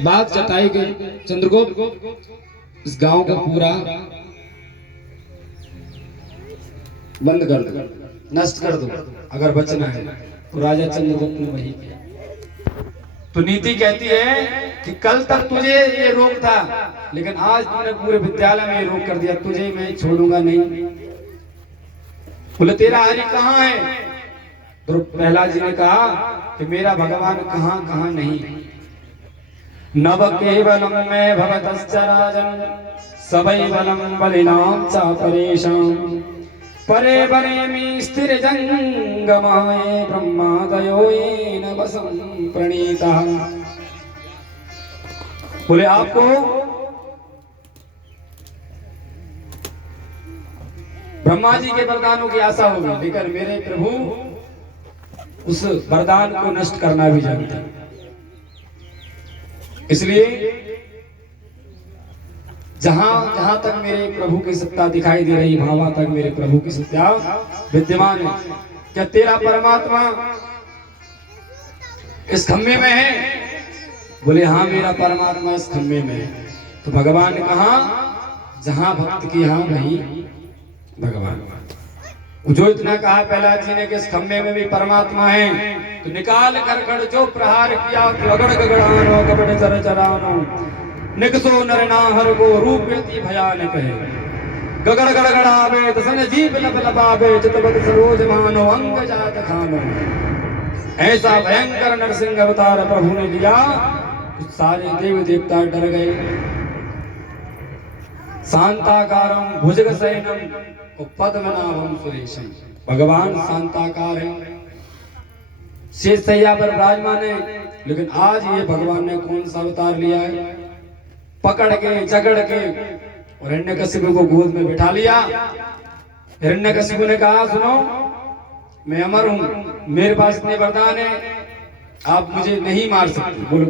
बात चटाई के चंद्रगुप्त इस गांव का पूरा बंद कर दो, नष्ट कर दो अगर बचना है। तो राजा चंद्रगुप्त ने वही किया। तो नीति कहती है कि कल तक तुझे ये रोग था, लेकिन आज तुमने पूरे विद्यालय में ये रोग कर दिया, तुझे मैं छोड़ूंगा नहीं। बोले तेरा हरि कहाँ है? तो प्रहलाद जी ने कहा कि मेरा भगवान कहाँ कहाँ नहीं। नव केवलम में भवतश्च राजन सबैवलम बलिनाम च परेशाम परे बने में स्थिर जंगमाये ब्रह्मादयो येन वसं प्रणीता। बोले आपको ब्रह्मा जी के वरदानों की आशा होगी, लेकिन मेरे प्रभु उस वरदान को नष्ट करना भी जानते हैं। इसलिए जहां जहां तक मेरे प्रभु की सत्ता दिखाई दे रही, वहां तक मेरे प्रभु की सत्ता विद्यमान है। क्या तेरा परमात्मा इस खम्भे में है? बोले हाँ मेरा परमात्मा इस खम्भे में है। तो भगवान कहा जहां भक्त की हाँ वही भगवान। जो इतना कहा प्रहलाद जी ने कि इस खम्भे में भी परमात्मा है, तो निकाल कर जो प्रहार किया तो अगड़ गगड़ानो कबड़ चर चरानो निकसो नरनाहर को रूपयति भयानक है। गगड़ गड़गड़ावे तसन जीव लब लबावे चितवत सरोज मानो अंग जात खानो। ऐसा भयंकर नरसिंह अवतार प्रभु ने लिया, सारे देव देवता डर गए। शांताकारम भुजगशयनम पद्मनाभम सुरेशम। भगवान शांताकार है, शेष सैया पर विराजमान है, लेकिन आज ये भगवान ने कौन सा अवतार लिया है? पकड़ के जगड़ के और हिरण्यकशिपु को गोद में बिठा लिया। हिरण्यकशिपु ने कहा सुनो मैं अमर हूं, मेरे पास इतने वरदान है, आप मुझे नहीं मार सकते। बोले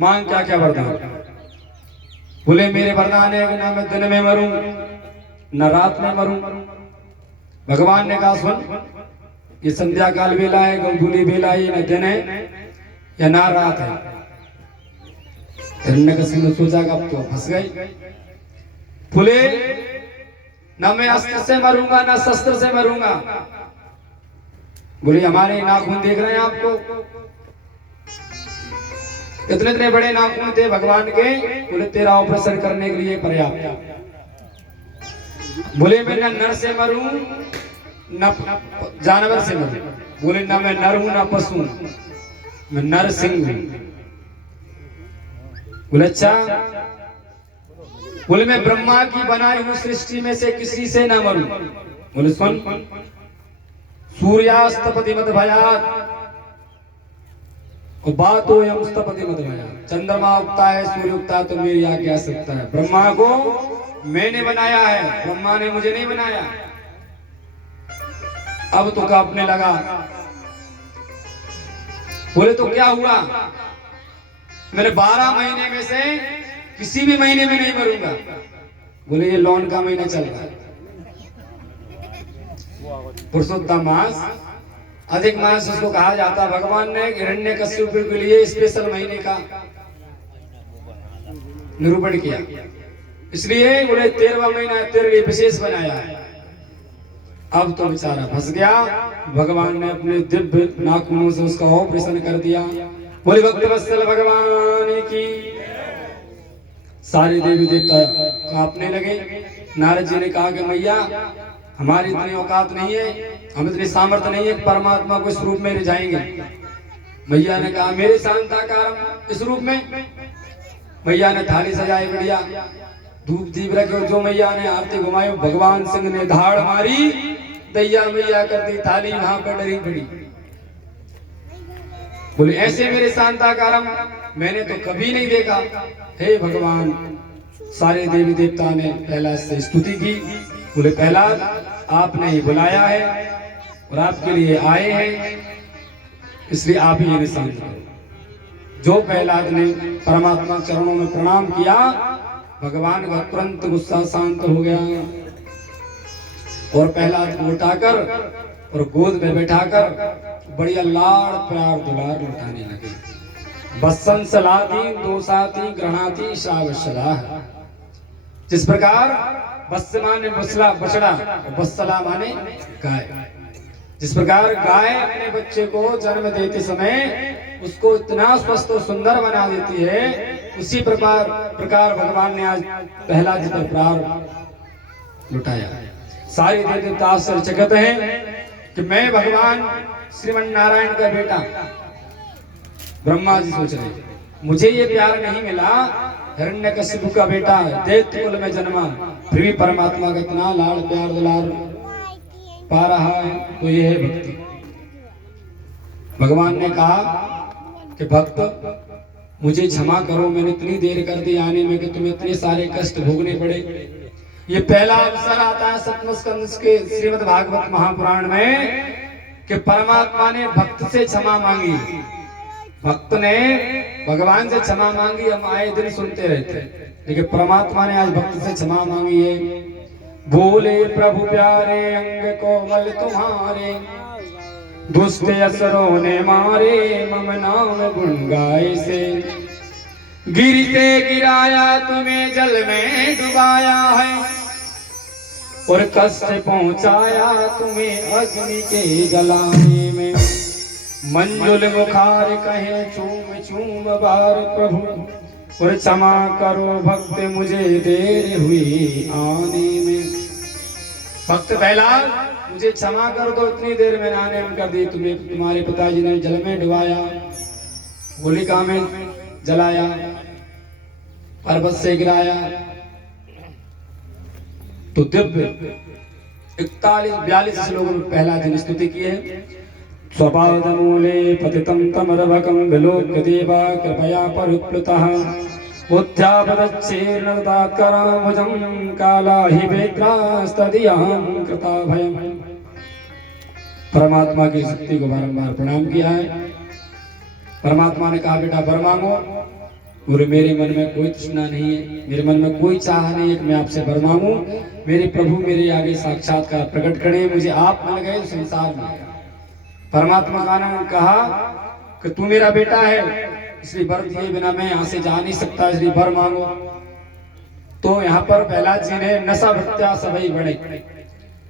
मांग क्या क्या वरदान? बोले मेरे वरदान है कि ना मैं दिन में मरूं न रात में मरूं। भगवान ने कहा सुन ये संध्या काल वेला है, गंभूली वेला है, न दिन है या ना रात है। हिरण्यकशिपु ने सोचा कि अब तो फंस गई। बोले ना मैं अस्त्र से मरूंगा ना शस्त्र से मरूंगा। बोले हमारे नाखून देख रहे हैं आपको, इतने इतने बड़े नाखून थे भगवान के। बोले तेरा ऑपरेशन करने के लिए पर्याप्त। बोले मैं न नर से मरूं न जानवर से मरूं। बोले ना मैं नर हूं ना पशु, मैं नर सिंह हूं। बोले अच्छा। बोले मैं ब्रह्मा की बनाई हुई सृष्टि में से किसी से ना मरूं। बोले सुन सूर्यास्तपति मत भयात बातो यमस्तपति मत भयात। चंद्रमा उगता है सूर्य उगता है तो मेरी आज्ञा आ सकता है। ब्रह्मा को मैंने बनाया है, ब्रह्मा ने मुझे नहीं बनाया। अब तो कांपने लगा। बोले तो क्या हुआ? मेरे 12 महीने में से किसी भी महीने में नहीं मरूंगा। बोले ये लौन का महीना चल रहा है, पुरुषोत्तम मास, अधिक मास उसको कहा जाता। भगवान ने हिरण्यकशिपु के लिए स्पेशल महीने का निरूपण किया, इसलिए बोले 13वां महीना तेरे लिए विशेष बनाया है। अब तो बेचारा फंस गया। भगवान ने अपने दिव्य नाखूनों से उसका ऑपरेशन कर दिया। बोले भक्तवत्सल भगवान की। सारे देवी देवता कांपने लगे। नारद जी ने कहा कि मैया हमारी इतनी औकात नहीं है, हम इतनी सामर्थ्य नहीं है परमात्मा को इस रूप में रिझाएंगे। मैया ने कहा मेरे शांताकार इस रूप में। मैया ने थाली सजाई बढ़िया, धूप दीप रखे। जो मैया ने आरती घुमाई, भगवान सिंह ने धाड़ मारी, दैया मैया कर दी थाली वहां पर डरी पड़ी। बोले ऐसे मेरे शांताकारम मैंने तो कभी नहीं देखा। हे भगवान, सारे देवी देवता ने प्रहलाद से स्तुति की। बोले प्रहलाद आपने ही बुलाया है और आपके लिए आए हैं, इसलिए आप ही इन्हें शांत करो। जो प्रहलाद ने परमात्मा चरणों में प्रणाम किया, भगवान का तुरंत गुस्सा शांत हो गया और प्रहलाद को उठाकर और गोद में बैठाकर बढ़िया लाड़ प्यार दुलार लुटाने लगे। बसन सलाती दोसाती ग्रहणाती श्रावशला। जिस प्रकार बस माने बसला बछड़ा, बसला माने गाय। जिस प्रकार गाय अपने बच्चे को जन्म देते समय उसको इतना स्वस्थ और सुंदर बना देती है, उसी प्रकार भगवान ने आज पहला जितना प्रार लुटाया। सारे देव देवता आश्चर्यचकित हैं कि मैं भगवान श्रीमन नारायण का बेटा। ब्रह्मा जी सोच रहे मुझे ये प्यार नहीं मिला, हिरण्यकशिपु का बेटा दैत्य कुल में जन्मा, फिर भी परमात्मा का इतना लाड़ प्यार दुलार पा रहा है, तो ये है भक्ति। भगवान ने कहा कि भक्त मुझे क्षमा करो, मैंने इतनी देर कर दी आने में कि तुम्हें इतने सारे कष्ट भोगने पड़े। ये पहला अवसर आता है सप्तम स्कंद के श्रीमद् भागवत महापुराण में कि परमात्मा ने भक्त से क्षमा मांगी। भक्त ने भगवान से क्षमा मांगी, हम आए दिन सुनते रहते, लेकिन परमात्मा ने आज भक्त से क्षमा मांगी है। बोले प्रभु प्यारे अंग कोमल तुम्हारे, दुष्ट असुरों ने मारे मम नाम गुण गाए से। गिरते गिराया तुम्हें जल में डुबाया है, और कष्ट पहुंचाया तुम्हें अग्नि के जलाने में। मंजुल मुखार कहे चूम चूम बार प्रभु, और क्षमा करो भक्त मुझे देर हुई आने में। भक्त प्रहलाद मुझे क्षमा कर दो, इतनी देर में आने में कर दी। तुम्हें तुम्हारे पिताजी ने जल में डुबाया, होलिका में जलाया, पर्वत से गिराया। तो दिव्य 41-42 श्लोकों में प्रहलाद जी ने स्तुति की है। स्वपाद मूले पतितं तमरवकं विलोक्य देवा कृपया परुत्प्लुतः, उद्यापदच्छीर्णतात्कराम्बुजं काला हि वेत्रास्तदीयां कृता भयम्। परमात्मा की शक्ति को बारंबार प्रणाम किया है। परमात्मा ने कहा बेटा वर मांगो, और मेरे मन में कोई तृष्णा नहीं है, मेरे मन में कोई चाह नहीं है कि मैं आपसे वर मांगू। मेरे प्रभु मेरे आगे साक्षात्कार प्रकट करें, मुझे आप मिल गए संसार में। परमात्मा का ने कहा कि तू मेरा बेटा है, इसलिए वर दिए बिना मैं यहाँ से जा नहीं सकता, इसलिए वर मांगो। तो यहाँ पर प्रहलाद जी ने नशा भृत्या सभई बड़े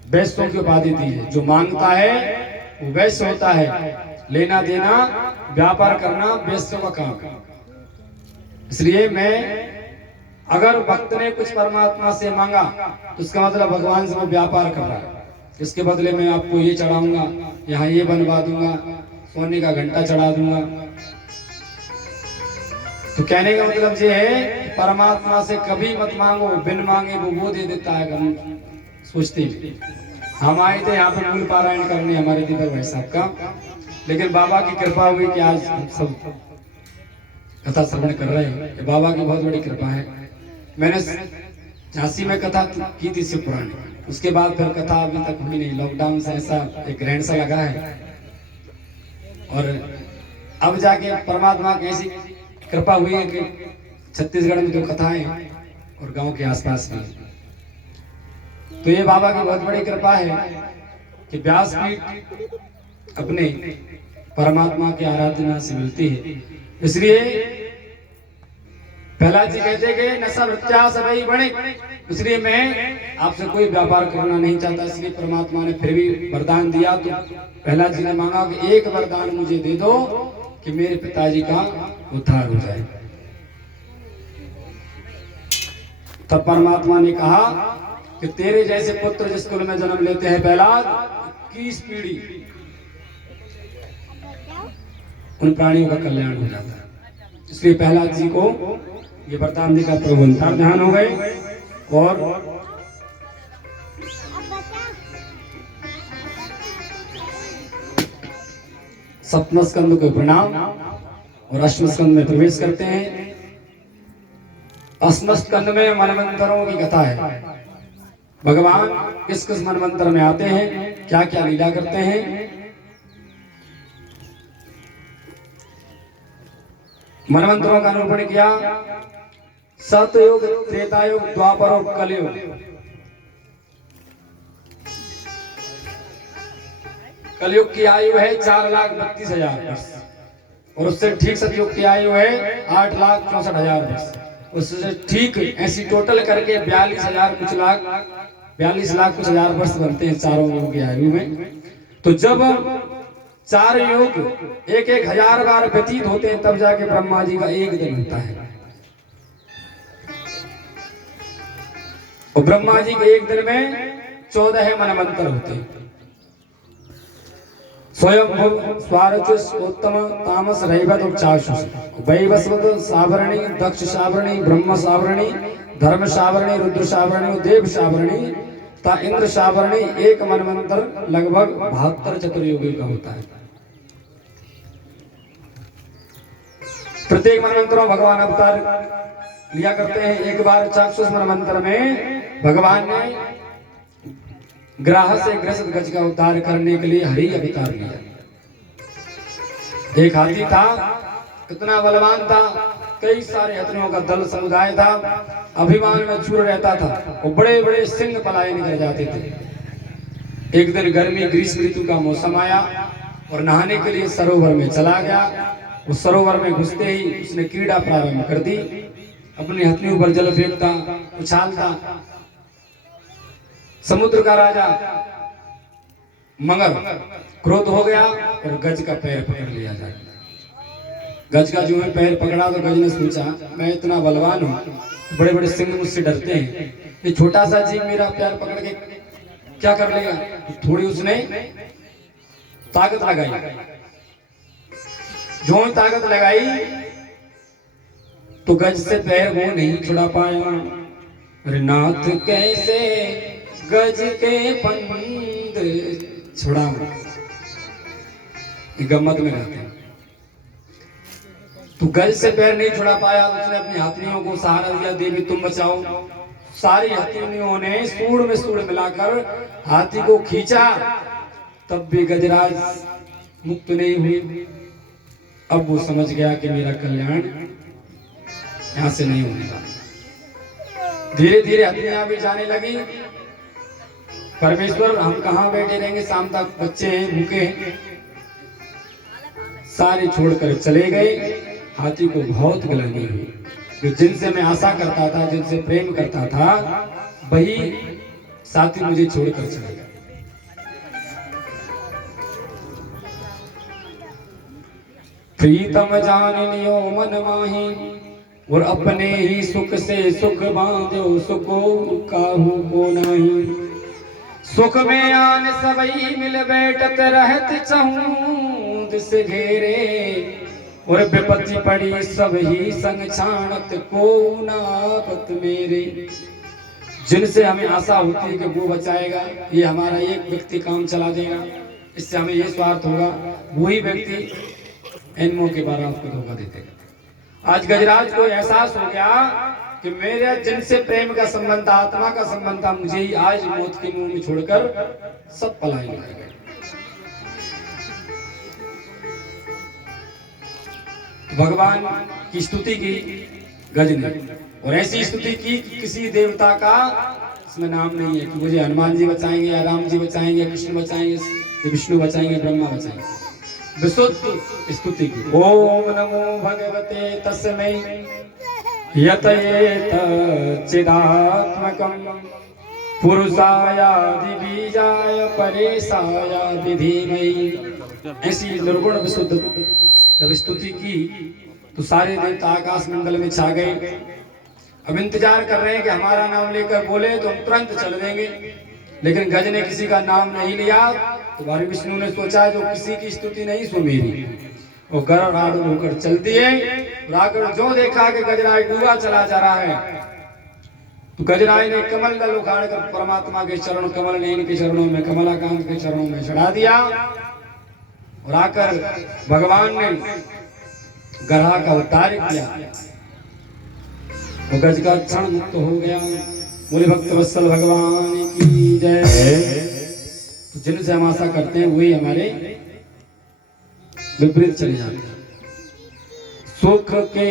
वैश्यों की उपाधि दी है। जो मांगता है वो वैश्य होता है, लेना देना व्यापार करना वैश्यों का काम। इसलिए मैं अगर भक्त ने कुछ परमात्मा से मांगा तो उसका मतलब भगवान से वो व्यापार कर रहा है। इसके बदले में आपको ये चढ़ाऊंगा, यहाँ ये बनवा दूंगा, सोने का घंटा चढ़ा दूंगा। तो कहने का मतलब ये है परमात्मा से कभी मत मांगो, बिन मांगे वो दे देता है। हम सोचते हम आए थे यहाँ पर मूल पारायण करने हमारे दीपक भाई साहब का, लेकिन बाबा की कृपा हुई कि आज हम सब कथा श्रवण कर रहे हैं। बाबा की बहुत बड़ी कृपा है। मैंने झांसी में कथा की थी शिव पुराण, उसके बाद फिर कथा अभी तक हुई नहीं। लॉकडाउन से ऐसा एक ग्रहण सा लगा है, और अब जाके परमात्मा की ऐसी कृपा हुई है कि छत्तीसगढ़ में जो कथाएं और गांव के आसपास भी, तो ये बाबा की बहुत बड़ी कृपा है कि व्यासपीठ अपने परमात्मा की आराधना से मिलती है। इसलिए प्रहलाद जी कहते कि नशा भृत्या सभई बड़े, इसलिए मैं आपसे कोई व्यापार करना नहीं चाहता। इसलिए परमात्मा ने फिर भी वरदान दिया। तो प्रहलाद जी ने मांगा कि एक वरदान मुझे दे दो कि मेरे पिताजी का उद्धार हो जाए। तब परमात्मा ने कहा कि तेरे जैसे पुत्र जिस कुल में जन्म लेते हैं प्रहलाद, 21 पीढ़ी उन प्राणियों का कल्याण हो जाता है। इसलिए प्रहलाद जी को ये वरदान देकर प्रभु अंतर्ध्यान हो गए। और सप्तम स्कंद को प्रणाम और अष्टम स्कंद में प्रवेश करते हैं। अष्टम स्कंद में मनवंतरों की कथा है। भगवान किस किस मनवंतर में आते हैं, क्या क्या लीला करते हैं। मनवंतरों का निरूपण किया। सतयुग, त्रेतायुग, द्वापर और कलयुग। कलयुग की आयु है 4,32,000 वर्ष, और उससे ठीक सतयुग की आयु है 8,64,000 वर्ष। उससे ठीक ऐसी टोटल करके 42,000 कुछ लाख 42 लाख कुछ हजार वर्ष बनते हैं चारों युग की आयु में। तो जब चार युग 1,000 बार व्यतीत होते हैं तब जाके ब्रह्मा जी का एक दिन होता है। और ब्रह्मा जी के एक दिन में 14 मनवंतर होते हैं। स्वयं स्वारचुष उत्तम तामस रैवत और चाशुष वैवस्वत सावरणी दक्ष सावरणी ब्रह्म सावरणी धर्म सावरणी रुद्र सावरणी देव सावरणी ता इंद्र सावरणी एक मनवंतर लगभग 72 चतुर्युगी का होता है। प्रत्येक मनवंतरों भगवान अवतार लिया करते हैं। एक बार चाक्षुष मनवंतर में भगवान ने ग्राह से ग्रसित गज का उद्धार करने के लिए हरि अवतार लिया। एक हाथी था, कितना बलवान था, कई सारे हाथियों का दल समुदाय था, अभिमान में चूर रहता था और बड़े बड़े सिंह पलायन कर जाते थे। एक दिन गर्मी ग्रीष्म ऋतु का मौसम आया और नहाने के लिए सरोवर में चला गया। उस सरोवर में घुसते ही उसने क्रीड़ा प्रारंभ कर दी, अपनी हथनियों पर जल फेंकता उछालता। समुद्र का राजा मगर क्रोध हो गया और गज का पैर पकड़ लिया जाए। गज का जो है पैर पकड़ा तो गज ने सोचा मैं इतना बलवान हूँ, बड़े बड़े सिंह मुझसे डरते हैं, ये छोटा सा जीव मेरा पैर पकड़ के क्या कर लेगा। थोड़ी उसने ताकत लगाई, जो ताकत लगाई तो गज से पैर वो नहीं छुड़ा पाया। अरे नाथ कैसे गज के पंद छुड़ाऊं, गम्मत में रहते हैं। तो गज से पैर नहीं छुड़ा पाया, उसने अपनी हाथनियों को सहारा दिया, देवी तुम बचाओ। सारी हाथनियों ने सूंड में सूंड मिलाकर हाथी को खींचा, तब भी गजराज मुक्त नहीं हुई। अब वो समझ गया कि मेरा कल्याण यहां से नहीं होने वाला। धीरे धीरे हथनियां भी जाने लगी। परमेश्वर हम कहाँ बैठे रहेंगे, शाम तक बच्चे हैं भूखे हैं। सारे छोड़कर चले गए। हाथी को बहुत गिलानी हुई, जो जिनसे मैं आशा करता था, जिनसे प्रेम करता था, वही साथी मुझे छोड़कर चले गए। प्रीतम जान लियो मन माही और अपने ही सुख से सुख बांधो, सुको काहू को नहीं। सुख में आन सबई मिल बैठत रहत चहूद से घेरे, और विपत्ति पड़ी सब ही संग छाणत को नापत मेरे। जिनसे हमें आशा होती है कि वो बचाएगा, ये हमारा एक व्यक्ति काम चला देगा, इससे हमें ये स्वार्थ होगा, वही व्यक्ति इन मौके पर आपको धोखा देते। आज गजराज को एहसास हो गया कि मेरे जिनसे प्रेम का संबंध था, आत्मा का संबंध था, मुझे ही आज मौत के मुंह में छोड़कर सब पलायन कर गए। भगवान की स्तुति की गज ने, और ऐसी स्तुति की कि किसी देवता का इसमें नाम नहीं है कि मुझे हनुमान जी बचाएंगे या राम जी बचाएंगे, कृष्ण बचाएंगे, विष्णु बचाएंगे, ब्रह्मा बचाएंगे। विशुद्ध स्तुति की। ओम नमो भगवते तस्मै यतयेत चिदात्मकं पुरुषायादि बीजाय परेशाय धीमहि। ऐसी निर्गुण विशुद्ध जब स्तुति की तो सारे देवता आकाश मंडल में छा गए। अब इंतजार कर रहे हैं कि हमारा नाम लेकर बोले तो हम तुरंत चल देंगे, लेकिन गज ने किसी का नाम नहीं लिया। तो भारी विष्णु ने सोचा जो किसी की स्तुति नहीं सो मेरी, वो गरुड़ आरूढ़ होकर चल दिए। आकर जो देखा कि गजराज डूबा चला जा रहा है, तो गजराज ने कमल दल उखाड़ कर परमात्मा के चरण, कमल नयन के चरणों में, कमलाकांत के चरणों में चढ़ा दिया। और आकर भगवान ने गधा का उद्धार किया, वो गज का क्षण मुक्त हो गया। बोले भक्त वत्सल भगवान की जय। तो जिनसे हम आशा करते हैं वही हमारे विपरीत चले जाते हैं। सुख के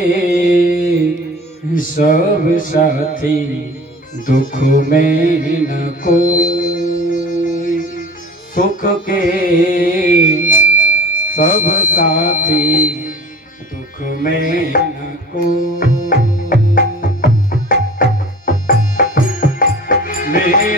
सब साथी दुख में न कोई, सुख के सब साथी दुख में न को मेरे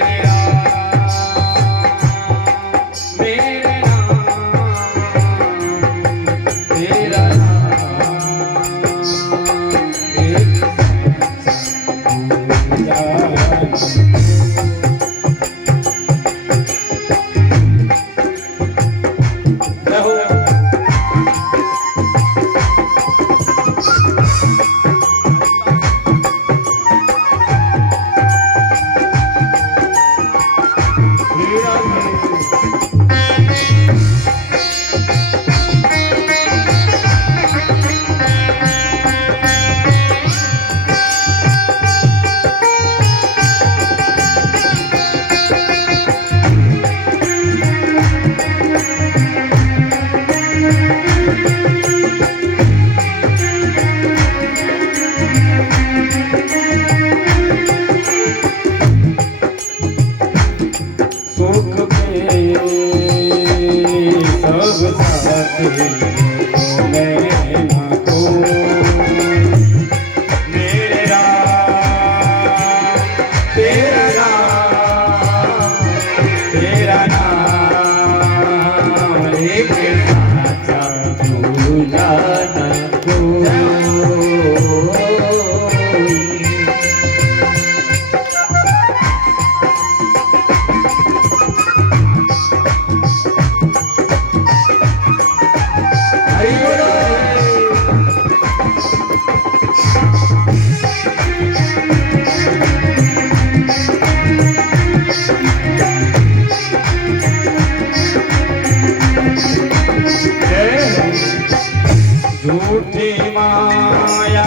झूठी माया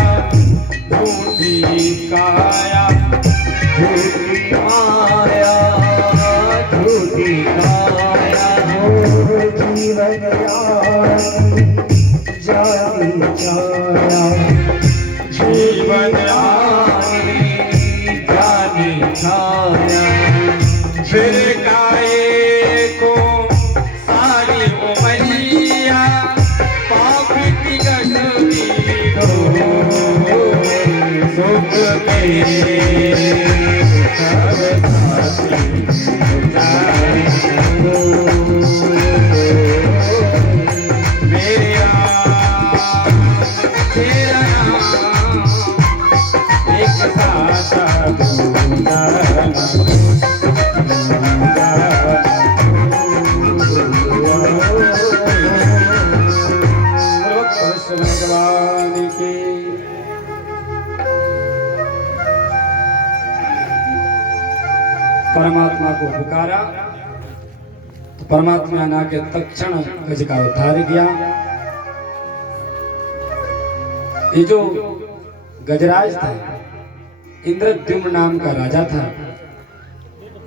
झूठी काया झूठी माया झूठी काया हो जीवन जानी छाया जीवन जानी छाया फिर काए को सारी उमरिया पाप की गठरी सुख के सब मेरा तेरा एक साथ भगवान की परमात्मा को पुकारा तो परमात्मा ने आके तत्क्षण गज का उद्धार किया। ये जो गजराज था इंद्रद्युम्न नाम का राजा था।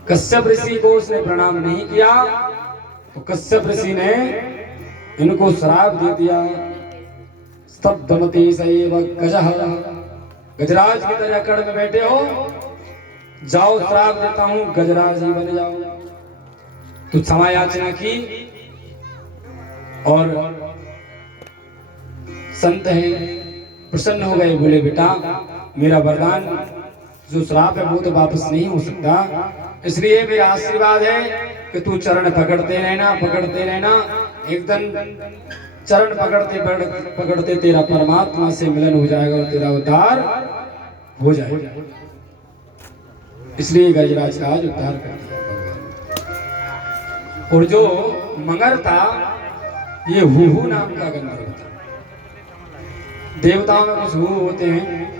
कश्यप ऋषि को उसने प्रणाम नहीं किया तो कश्यप ऋषि ने इनको श्राप दे दिया। स्तब्धमति सैव गजः, गजराज की तरह कड़ में बैठे हो, जाओ श्राप देता हूं गजराज ही बन जाओ। तो क्षमा याचना की और संत हैं प्रसन्न हो गए, बोले बेटा मेरा वरदान जो श्राप है वो तो वापस नहीं हो सकता, इसलिए मेरा आशीर्वाद है कि तू चरण पकड़ते रहना। एक दिन चरण पकड़ते पकड़ते तेरा परमात्मा से मिलन हो जाएगा और तेरा उद्धार हो जाएगा। इसलिए गजराज का आज उद्धार कर दिया। और जो मगर था ये हुहू नाम का गंधर्व था। देवताओं में कुछ हुहू होते हैं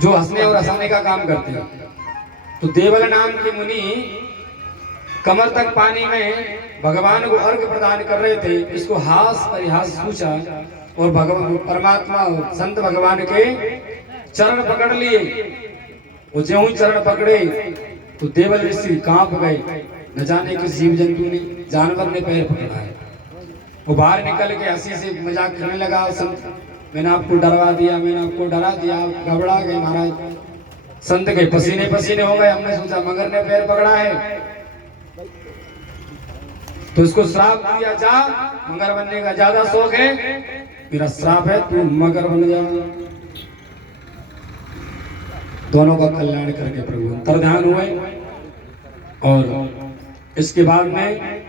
जो हंसने और हंसाने का काम करते हैं। तो देवल नाम के मुनि कमर तक पानी में भगवान को अर्घ प्रदान कर रहे थे। इसको हास परिहास पूछा और भगवान परमात्मा संत भगवान के चरण पकड़ लिए। वो ज्यों ही चरण पकड़े तो देवल ऋषि कांप गए। न जाने किस जीव जंतु ने जानवर ने पैर पकड़ा है। वो बाहर निकल के हंसी से मजाक करने लगा। संत मैंने आपको डरवा दिया, मैंने आपको डरा दिया, आप घबरा गए महाराज। संत के पसीने पसीने हो गए। हमने सोचा मगर ने पैर पकड़ा है। तो इसको श्राप दिया, जा मगर बनने का ज्यादा शौक है, मेरा श्राप है तू मगर बन जा। दोनों का कल्याण करके प्रभु अंतर्ध्यान हुए। और इसके बाद में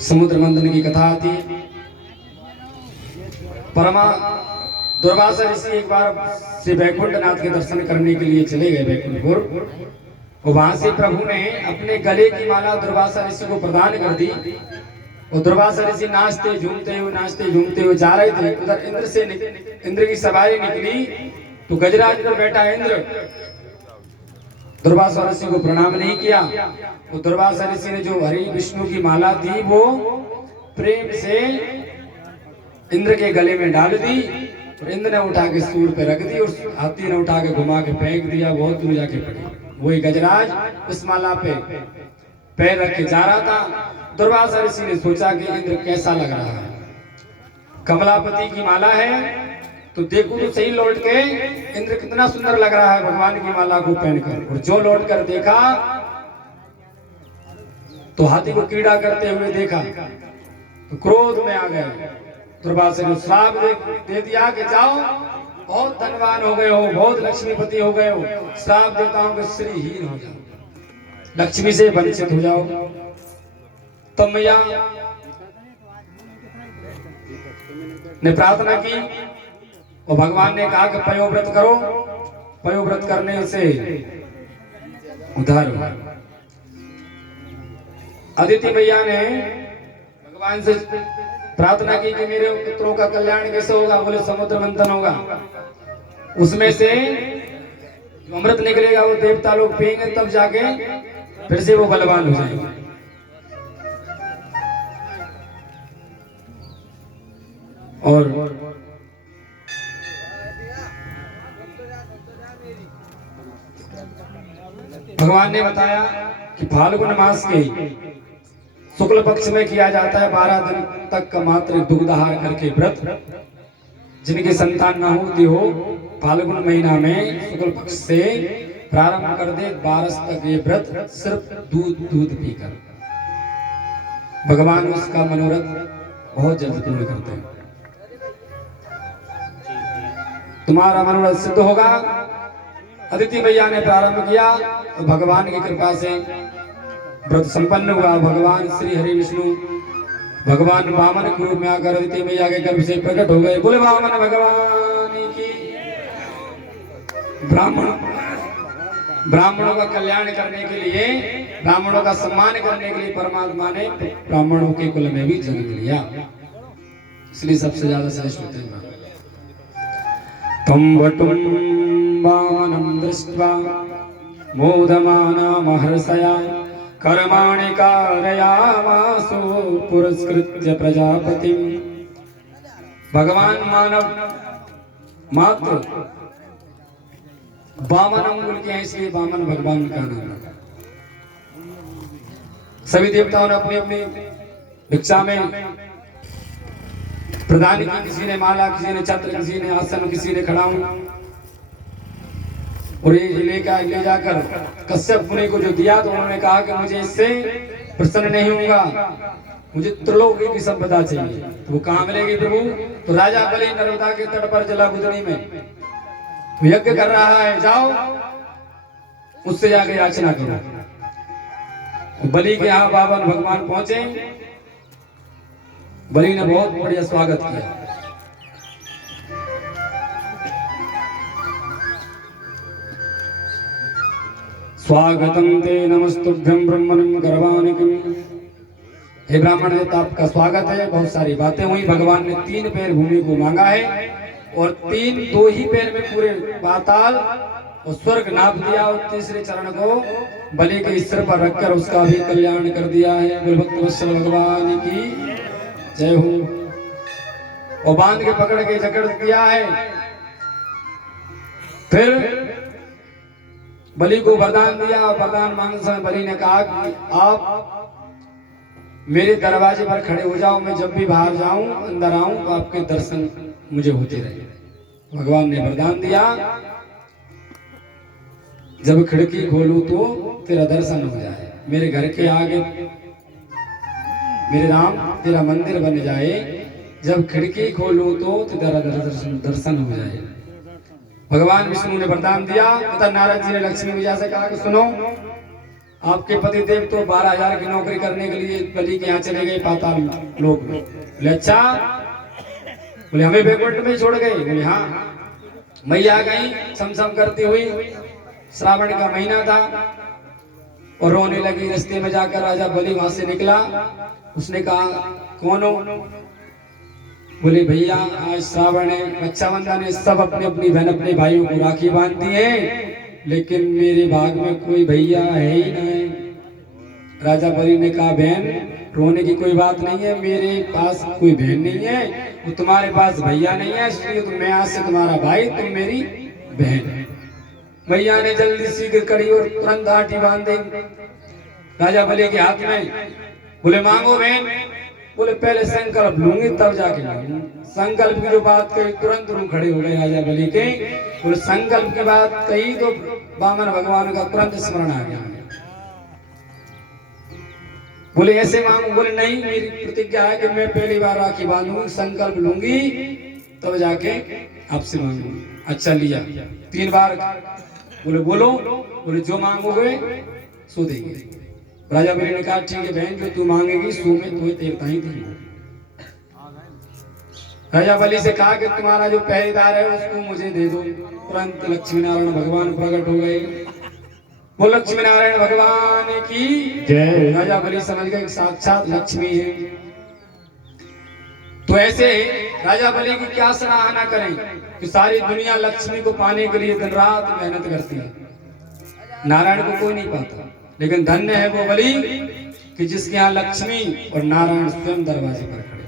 समुद्र मंथन की कथा आती है। परमा दुर्वासा ऋषि एक बार श्री वैकुंठनाथ के दर्शन करने के लिए चले गए वैकुंठपुर, और वहां से प्रभु ने अपने गले की माला दुर्वासा ऋषि को प्रदान कर दी। और दुर्वासा ऋषि नाचते झूमते हुए जा रहे थे। उधर इंद्र की सवारी निकली, तो गजराज पर बैठा इंद्र दुर्वासा ऋषि को प्रणाम नहीं किया। वो दुर्वासा ऋषि ने जो हरि विष्णु की माला दी वो प्रेम से इंद्र के गले में डाल दी, और इंद्र ने उठा के सूर पे रख दी, और हाथी ने उठा के घुमा के फेंक दिया, बहुत दूर जाके पड़ी। वही गजराज उस माला पे पैर रख के जा रहा था। दुर्वासा ऋषि ने सोचा कि इंद्र कैसा लग रहा है, कमलापति की माला है, तो देखो तो सही लौट के इंद्र कितना सुंदर लग रहा है भगवान की माला को पहनकर। और जो लौट कर देखा तो हाथी को कीड़ा करते हुए देखा, तो क्रोध में आ गए। दुर्वासा ने श्राप दे दिया कि जाओ, बहुत धनवान हो गए हो, बहुत लक्ष्मीपति हो गए हो, श्राप देता हूं कि श्रीहीन हो जाओ, लक्ष्मी से वंचित हो जाओ। तब मैया ने प्रार्थना की, और भगवान ने कहा कि पयोव्रत करो, पयोव्रत करने से उद्धार हुआ। अदिति मैया ने भगवान से प्रार्थना की कि मेरे पुत्रों का कल्याण कैसे होगा। बोले समुद्र मंथन होगा, उसमें से जो अमृत निकलेगा वो देवता लोग पिएंगे, तब जाके फिर से वो बलवान हो जाएंगे। और भगवान ने बताया कि फाल्गुन मास के शुक्ल पक्ष में किया जाता है 12 दिन तक का मात्र दुग्धाहार करके व्रत। जिनकी संतान न होती हो, फाल्गुन महीना में शुक्ल पक्ष से प्रारंभ कर दे 12 तक ये व्रत, सिर्फ दूध पीकर भगवान उसका मनोरथ बहुत जल्द पूर्ण करते हैं। तुम्हारा मनोरथ सिद्ध होगा। अदिति मैया ने प्रारंभ किया तो भगवान की कृपा से व्रत संपन्न हुआ। भगवान श्री हरि विष्णु भगवान वामन के रूप में आकर अदिति मैया के गर्भ से प्रकट हो गए। बोले वामन भगवान की। ब्राह्मणों का कल्याण करने के लिए, ब्राह्मणों का सम्मान करने के लिए परमात्मा ने ब्राह्मणों के कुल में भी जन्म लिया, इसलिए सबसे ज्यादा श्रेष्ठ होते हैं। तम वटुम वामनं दृष्ट्वा मोदमाना महर्षया कर्माणि कारयामासु पुरस्कृत्य प्रजापतिं। भगवान मानव मात्र वामन अंगुल के हैं, इसलिए वामन भगवान का नाम है। सभी देवताओं ने अपनी अपनी भिक्षा में प्रदान की, किसी ने माला, किसी ने छत्र, किसी ने आसन, किसी ने खड़ाऊं, और ये ले जाकर कश्यप मुनि को जो दिया तो उन्होंने कहा कि मुझे इससे प्रसन्न नहीं होऊंगा, मुझे त्रिलोकी की संपदा चाहिए। तो वो कहाँ मिलेगी प्रभु? तो राजा बलि नर्मदा के तट पर जलाबुदनी में तो यज्ञ कर रहा है, जाओ उससे जाकर याचना करो। बलि के यहाँ बावन भगवान पहुंचे। बलि ने बहुत बढ़िया स्वागत किया। स्वागतम ते नमस्तुभ्यं ब्रह्मणं गर्वाणिकम्। हे ब्राह्मण देवता, आपका स्वागत है। बहुत सारी बातें हुई। भगवान ने 3 पैर भूमि को मांगा है, और 2 ही पैर में पूरे पाताल और स्वर्ग नाप दिया, और तीसरे चरण को बलि के सिर पर रखकर उसका भी कल्याण कर दिया है। बोल भक्तवत्सल भगवान की जय हो। और बांध के पकड़ के जकड़ दिया है। फिर बलि को वरदान दिया, और वरदान मांगने समय बलि ने कहा कि आप मेरे दरवाजे पर खड़े हो जाओ, मैं जब भी बाहर जाऊं, अंदर आऊं तो आपके दर्शन मुझे होते रहे। भगवान ने वरदान दिया, जब खिड़की खोलूं तो तेरा दर्शन हो जाए। मेरे घर के आगे मेरे राम तेरा मंदिर बन जाए, जब खिड़की खोलूं तो तेरा दर्शन हो जाए। भगवान विष्णु ने वरदान दिया तथा नारद जी ने लक्ष्मी मैया से कहा कि सुनो, आपके पति देव तो 12,000 की नौकरी करने के लिए बलि के यहाँ चले गए पाताल लोक में। बोले अच्छा, बोले हमें बैकुंठ में छोड़ गए। बोले हाँ। मैया गई समसम करती हुई, श्रावण का महीना था और रोने लगी। रास्ते में जाकर राजा बलि वहां से निकला। उसने कहा कौन हो? बोले भैया आज श्रावण है, रक्षाबंधन है, सब अपने अपनी बहन अपने भाइयों को राखी बांधती है, लेकिन मेरे भाग में कोई भैया है ही नहीं। राजा बलि ने कहा बहन रोने की कोई बात नहीं है, मेरे पास कोई बहन नहीं है, वो तुम्हारे पास भैया नहीं है, इसलिए तो मैं आज से तुम्हारा भाई, तुम मेरी बहन है। भैया ने जल्दी शीघ्र करी और तुरंत आटी बांध दी राजा बलि के हाथ में। बोले मांगो बहन। बोले पहले संकल्प लूंगी तब जाके मांगूंगी। संकल्प की जो बात कही तुरंत रूप खड़े हो गए राजा बलि के। बोले संकल्प की बात कही तो वामन भगवान का तुरंत स्मरण आ गया। बोले ऐसे मांगू? बोले नहीं, मेरी प्रतिज्ञा है कि मैं पहली बार राखी बांधूंगी, संकल्प लूंगी तब जाके आपसे मांगूंगी। अच्छा लिया 3 बार। बोले बोलो। बोले जो मांगोगे सो देंगे। राजा बलि ने कहा ठीक है बहन, जो तू मांगेगी सो में तुम्हें देवता ही देंगे। राजा बलि से कहा कि तुम्हारा जो पहरेदार है उसको मुझे दे दो। तुरंत लक्ष्मी नारायण भगवान प्रकट हो गए। वो लक्ष्मी नारायण भगवान की जय। राजा बलि समझ गए साक्षात लक्ष्मी है। तो ऐसे राजा बलि की क्या सराहना करें कि सारी दुनिया लक्ष्मी को पाने के लिए दिन रात मेहनत करती है, नारायण को कोई नहीं पाता। लेकिन धन्य है वो बलि कि जिसके यहाँ लक्ष्मी और नारायण स्वयं दरवाजे पर खड़े।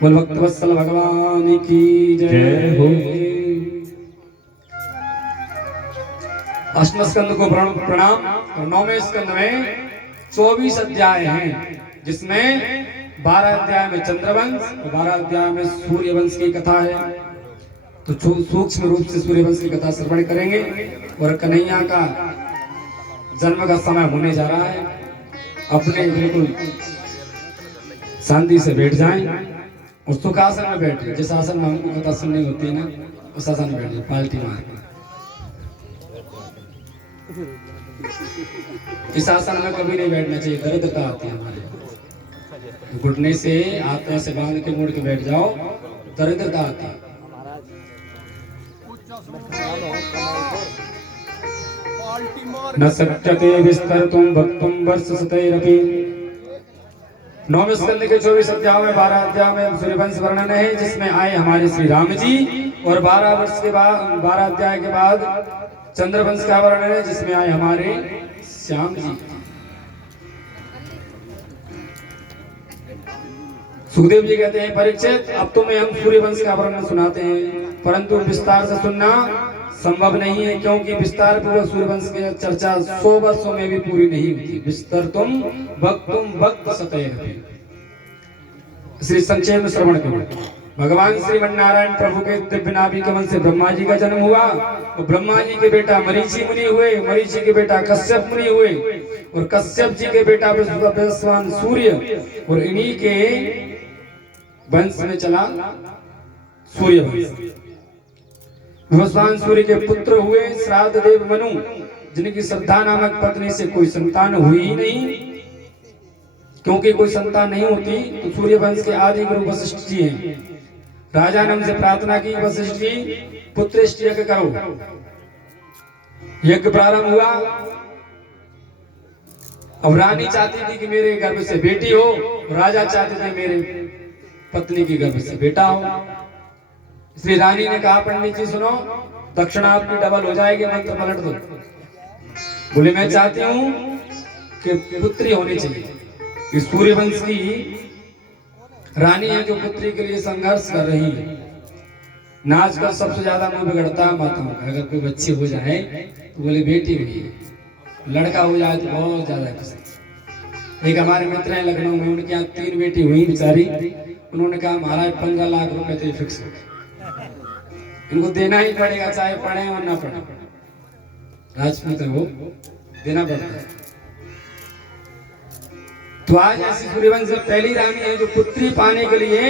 बोल भक्तवत्सल भगवान की जय हो। अष्टम स्कंद को प्रणाम। और 9वें स्कंद में 24 अध्याय हैं, जिसमें 12 अध्याय में चंद्रवंश और 12 अध्याय में सूर्यवंश की कथा है। तो सूक्ष्म रूप से सूर्यवंश की कथा श्रवण करेंगे। और कन्हैया का जन्म का समय होने जा रहा है। अपने बिल्कुल शांति से बैठ जाएं और सुखासन में बैठे। जिस आसन में हमको कथा सुननी होती है ना, उस आसन में बैठे, पाल्टी मार। इस आसन में कभी नहीं बैठना चाहिए, दरिद्रता आती है हमारे। घुटने से हाथों से बांध के मुड़ के बैठ जाओ, दरिद्रता आती है। न शक्यते विस्तर्तुं वक्तुं वर्षशतैरपि। 9वें स्कंद के 24 अध्याय में 12 अध्याय में सूर्यवंश वर्णन है, जिसमें आए हमारे श्री राम जी। और 12 वर्ष के बाद 12 अध्याय के बाद चंद्रवंश का वर्णन है, जिसमें आए हमारे श्याम जी। सुखदेव जी कहते हैं परीक्षित, अब तुम्हें हम सूर्यवंश का वर्णन सुनाते हैं, परंतु विस्तार से सुनना संभव नहीं है, क्योंकि विस्तार पूर्वक सूर्यवंश की चर्चा 100 वर्षों में भी पूरी नहीं होती। विस्तर तुम भक्त सतैरपि। श्री संक्षेप में श्रवण करो। भगवान श्रीमन नारायण प्रभु के दिव्य नाभि कमल से ब्रह्मा जी का जन्म हुआ। तो ब्रह्मा जी के बेटा मरीचि मुनि हुए, मरीचि के बेटा कश्यप मुनि हुए, और कश्यप जी के बेटा विश्वान सूर्य, और इन्हीं के वंश में चला सूर्यवंश। भगवान सूर्य के पुत्र हुए श्राद्ध देव मनु, जिनकी श्रद्धा नामक पत्नी से कोई संतान हुई ही नहीं। क्योंकि कोई संतान नहीं होती तो सूर्यवंश के आदि गुरु वशिष्ठ जी हैं। राजा ने उनसे प्रार्थना की, वशिष्ठ जी पुत्रेष्ट यज्ञ करो। यज्ञ प्रारंभ हुआ। अब रानी चाहती थी कि मेरे गर्भ से बेटी हो, राजा चाहते थे मेरे पत्नी की गर्भ से बेटा हो। श्री रानी ने कहा पंडित जी सुनो, दक्षिणा आपकी डबल हो जाएगी, मंत्र पलट दो। बोले मैं चाहती हूँ कि पुत्री होनी चाहिए। इस सूर्यवंश की रानी है जो पुत्री के लिए संघर्ष कर रही है। नाच कर सबसे ज्यादा मुंह बिगड़ता है माताओं का। अगर कोई बच्ची हो जाए तो बोले बेटी हुई है, लड़का हो जाए तो बहुत ज्यादा पसंद। एक हमारे मित्र हैं लखनऊ में, उनके यहाँ 3 बेटी हुई बेचारी। उन्होंने कहा महाराज 15 लाख रुपए तो फिक्स हो, इनको देना ही पड़ेगा, चाहे पढ़े और ना पढ़े। राजपूत है वो, देना पड़ता है। तो आज ऐसी सूर्यवंश पहली रानी है जो पुत्री पाने के लिए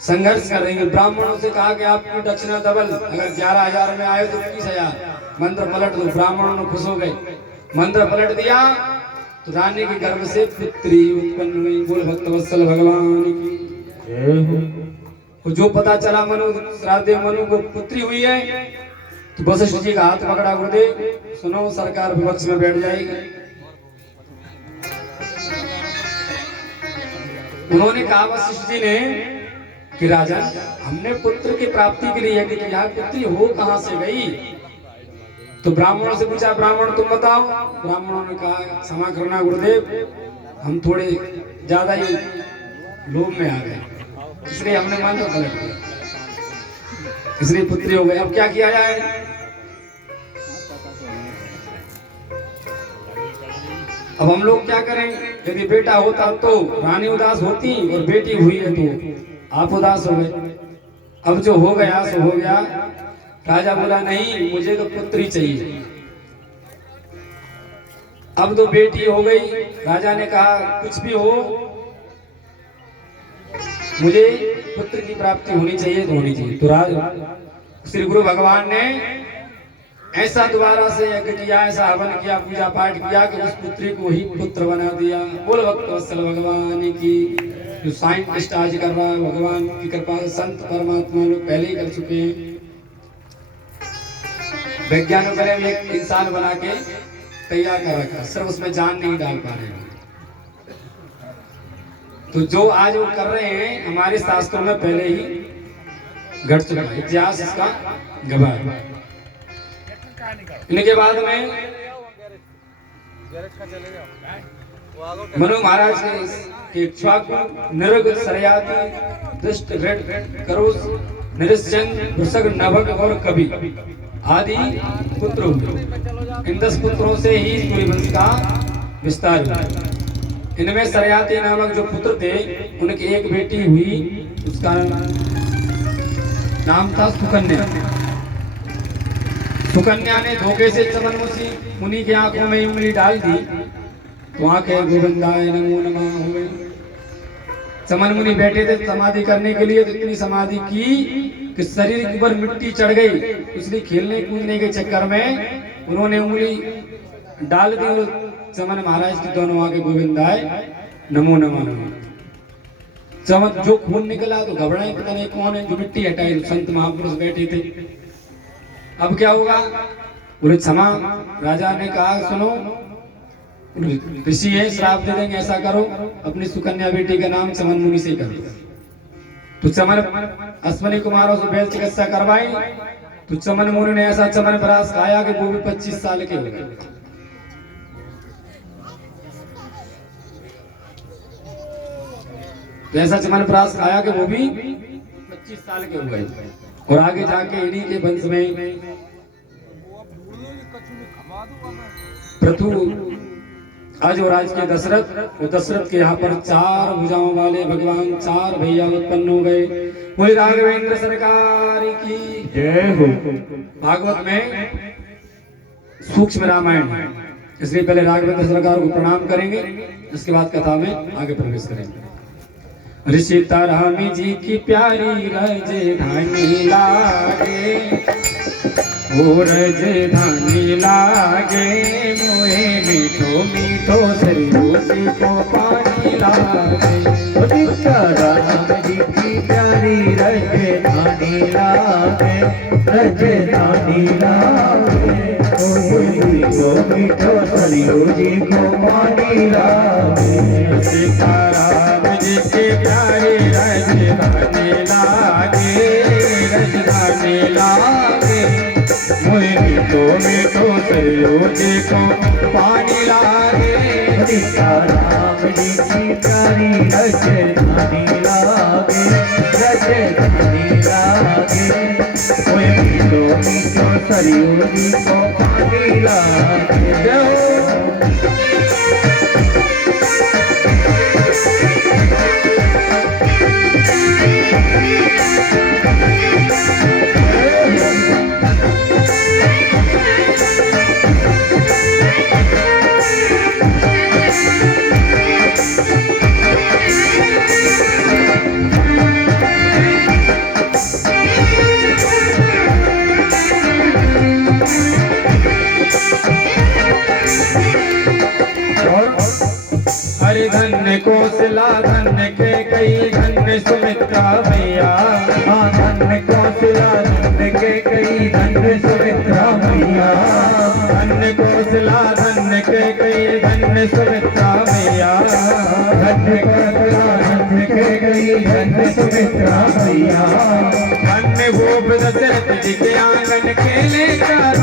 संघर्ष कर रही है। ब्राह्मणों से कहा कि आपकी दक्षिणा डबल, अगर 11,000 में आए तो 21,000 मंत्र पलट दो। ब्राह्मणों ने खुश हो गए, मंत्र पलट दिया तो रानी के गर्भ से पुत्री उत्पन्न हुई। बोल भक्तवत्सल भगवान की। तो जो पता चला मनु श्राद्धेव मनु को पुत्री हुई है तो वशिष्ठ जी का हाथ पकड़ा, गुरुदेव सुनो सरकार विपक्ष में बैठ जाएगी। उन्होंने कहा वशिष्ठ जी ने कि राजन, हमने पुत्र की प्राप्ति के लिए यज्ञ किया, पुत्री हो कहां से गई? तो ब्राह्मणों से पूछा, ब्राह्मण तुम बताओ। ब्राह्मणों ने कहा क्षमा करना गुरुदेव, हम थोड़े ज्यादा ही लोभ में आ गए, इसलिए हमने मंत्र पलट दिया, इसलिए पुत्री हो गई। अब क्या किया जाए? अब हम लोग क्या करें? यदि बेटा होता तो रानी उदास होती, और बेटी हुई है तो आप उदास हो गए। अब जो हो गया सो हो गया। राजा बोला नहीं, मुझे तो पुत्री चाहिए। अब तो बेटी हो गई, राजा ने कहा कुछ भी हो मुझे पुत्र की प्राप्ति होनी चाहिए तो होनी चाहिए। तो श्री गुरु भगवान ने ऐसा दोबारा से यज्ञ किया, ऐसा हवन किया, पूजा पाठ किया कि उस पुत्री को ही पुत्र बना दिया। बोल भक्तवत्सल भगवान की। जो साइंटिस्ट आज कर रहा है, भगवान की कृपा से संत परमात्मा लोग पहले ही कर चुके हैं। वैज्ञानिकों ने एक इंसान बना के तैयार कर रखा, सिर्फ उसमें जान नहीं डाल पा रहे हैं। तो जो आज वो कर रहे हैं हमारे शास्त्रों में पहले ही घट चुका है, इतिहास इसका गवाह है। इनके बाद में मनु महाराज के इक्ष्वाकु निरग सरयाति दुष्ट रेड करोस निरश्चन वृषग नभग और कवि आदि पुत्र हुए। इन 10 पुत्रों से ही सूर्यवंश का विस्तार हुआ। इनमें सरयाति नामक जो पुत्र थे उनकी एक बेटी हुई, उसका नाम था सुकन्या। सुकन्या ने धोखे से चमन मुनि की आंखों में उंगली डाल दी तो आंखें गोविंदाय नमो नमः हो गई। चमन मुनि बैठे थे समाधि करने के लिए, तो इतनी समाधि की कि शरीर के ऊपर मिट्टी चढ़ गई। इसलिए खेलने कूदने के चक्कर में उन्होंने उंगली डाल दी और चमन महाराज की दोनों आंखें गोविंदाय नमो नमः। चमन जो खून निकला तो घबराए, पता नहीं कौन है जो मिट्टी हटाई। संत महापुरुष बैठे थे, अब क्या होगा? बोले क्षमा। राजा ने कहा सुनो, ऋषि है श्राप दे देंगे, ऐसा करो अपनी सुकन्या बेटी का नाम चमन मुनि से करो। तो चमन अश्वनी कुमारों से बैल चिकित्सा करवाई तो चमन मुनि ने ऐसा चमन परास खाया कि वो भी 25 साल के हो गए। तो ऐसा चमन परास खाया कि वो भी 25 साल के हो गए। और आगे जाके इन्हीं के वंश में पृथु आज और आज के दशरथ, वो दशरथ के यहाँ पर 4 भुजाओं वाले भगवान 4 भैया उत्पन्न हो गए। वही राघवेंद्र सरकार की जय हो। भागवत में सूक्ष्म रामायण है, इसलिए पहले राघवेंद्र सरकार को प्रणाम करेंगे, इसके बाद कथा में आगे प्रवेश करेंगे। ऋषि तारामी जी की प्यारी राजधानी लागे, वो राजधानी लागे, मोहे मीठो मीठो सरयू को पानी लागे। ताराम जी की प्यारी राजधानी लागे, राजधानी लागे, मोहे मीठो मीठो सरयू को पानी लागे। सीताराम जी के प्यारे राजधानी लागे, राजधानी लागे, मोहे मीठो मीठो सरयू को पानी लागे। सीताराम जी की प्यारी राजधानी लागे, राजधानी लागे, मोहे मीठो मीठो सरयू को पानी लागे। धन्य कौशला धन्य के कई धन्य सुमित्रा मैया। धन्य कौशला धन्य के कई धन्य सुमित्रा मैया। धन्य कौशला धन्य के कई धन्य सुमित्रा मैया। धन्य कौशला धन्य के कई धन्य सुमित्रा मैया। धन्य गोप दशरथ जी के आंगन खेले का